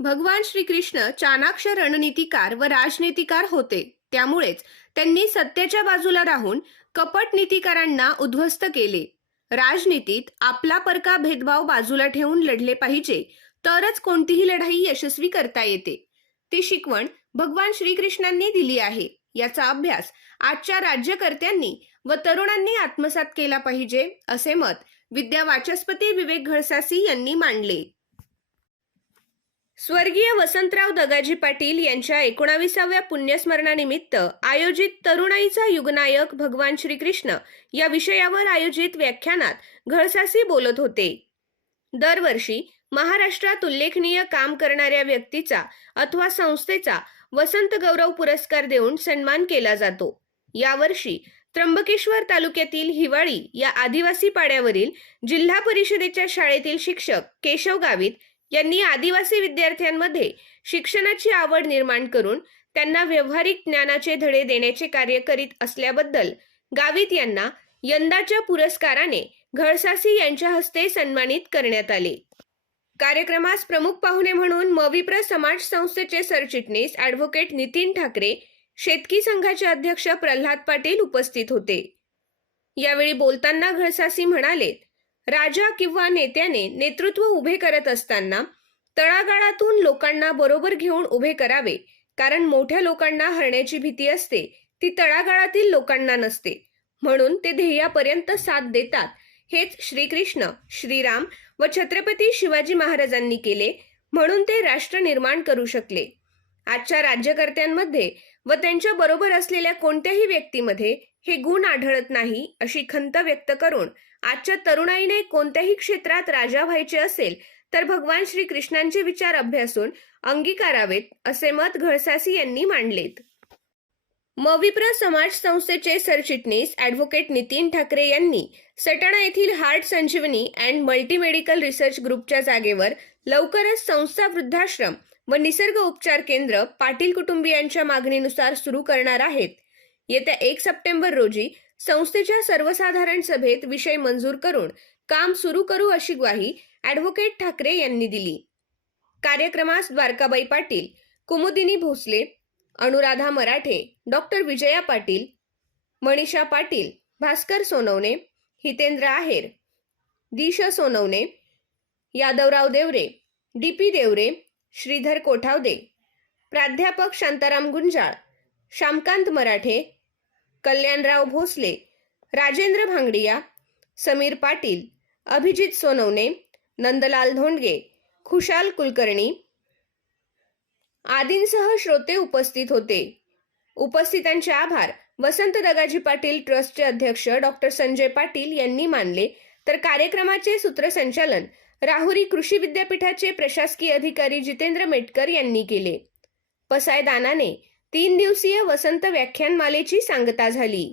भगवान श्रीकृष्ण चाणाक्ष रणनीतिकार व राजनीतिकार होते. त्यामुळेच त्यांनी सत्याच्या बाजूला राहून कपट नीतिकारांना उद्ध्वस्त केले. राजनीतीत आपला परका भेदभाव बाजूला ठेवून लढले पाहिजे तरच कोणतीही लढाई यशस्वी करता येते. ती शिकवण भगवान श्रीकृष्णांनी दिली आहे. याचा अभ्यास आजच्या राज्यकर्त्यांनी व तरुणांनी आत्मसात केला पाहिजे असे मत विद्या वाचस्पती विवेक घळसासी यांनी मांडले. स्वर्गीय वसंतराव दगाजी पाटील यांच्या एकोणाविसाव्या पुण्यस्मरणानिमित्त आयोजित तरुणाईचा युगनायक भगवान श्रीकृष्ण या विषयावर आयोजित व्याख्यानात घळसासी बोलत होते. दरवर्षी महाराष्ट्रात उल्लेखनीय काम करणाऱ्या व्यक्तीचा अथवा संस्थेचा वसंत गौरव पुरस्कार देऊन सन्मान केला जातो. यावर्षी त्र्यंबकेश्वर तालुक्यातील हिवाळी या आदिवासी पाड्यावरील जिल्हा परिषदेच्या शाळेतील शिक्षक केशव गावित यांनी आदिवासी विद्यार्थ्यांमध्ये शिक्षणाची आवड निर्माण करून त्यांना व्यावहारिक ज्ञानाचे धडे देण्याचे कार्य करीत असल्याबद्दल गावित यांना यंदाच्या पुरस्काराने घळसासी यांच्या हस्ते सन्मानित करण्यात आले. कार्यक्रमास प्रमुख पाहुणे म्हणून मविप्र समाज संस्थेचे सरचिटणीस ॲडव्होकेट नितीन ठाकरे शेतकी संघाचे अध्यक्ष प्रल्हाद पाटील उपस्थित होते. यावेळी बोलताना घळसासी म्हणाले राजा किंवा नेत्याने नेतृत्व उभे करत असताना तळागाळातून लोकांना बरोबर घेऊन उभे करावे. कारण मोठ्या लोकांना हरण्याची भीती असते ती तळागाळातील लोकांना नसते. म्हणून ते ध्येयापर्यंत साथ देतात. हेच श्रीकृष्ण श्रीराम व छत्रपती शिवाजी महाराजांनी केले म्हणून ते राष्ट्र निर्माण करू शकले. आजच्या राज्यकर्त्यांमध्ये व त्यांच्या बरोबर असलेल्या कोणत्याही व्यक्तीमध्ये हे गुण आढळत नाही अशी खंत व्यक्त करून आजच्या तरुणाईने कोणत्याही क्षेत्रात राजा व्हायचे असेल तर भगवान श्री कृष्णांचे विचार अभ्यासून अंगीकारावेत असे मत घळसासी यांनी मांडलेत. मविप्र समाज संस्थेचे सरचिटणीस ॲडव्होकेट नितीन ठाकरे यांनी सटाणा येथील heart Sanjeevani and multimedical research ग्रुपच्या जागेवर लवकरच संस्था वृद्धाश्रम व निसर्ग उपचार केंद्र पाटील कुटुंबियांच्या मागणीनुसार सुरू करणार आहेत. येत्या एक सप्टेंबर रोजी संस्थेच्या सर्वसाधारण सभेत विषय मंजूर करून काम सुरू करू अशी ग्वाही ॲडव्होकेट ठाकरे यांनी दिली. कार्यक्रमास द्वारकाबाई पाटील कुमुदिनी भोसले अनुराधा मराठे डॉक्टर विजया पाटील मनीषा पाटील भास्कर सोनवणे हितेंद्र आहेर दिश सोनवणे यादवराव देवरे डी पी देवरे श्रीधर कोठावदे प्राध्यापक शांताराम गुंजाळ श्यामकांत मराठे कल्याणराव भोसले राजेंद्र भांगडिया समीर पाटील अभिजित सोनवणे नंदलाल धोंडगे खुशाल कुलकर्णी आदींसह श्रोते उपस्थित होते. उपस्थितांचे आभार. वसंत दगाजी पाटील ट्रस्टचे अध्यक्ष डॉक्टर संजय पाटील यांनी मानले तर कार्यक्रमाचे सूत्रसंचालन राहुरी कृषी विद्यापीठाचे प्रशासकीय अधिकारी जितेंद्र मेटकर यांनी केले. पसायदानाने तीन दिवसीय वसंत व्याख्यानमालेची सांगता झाली.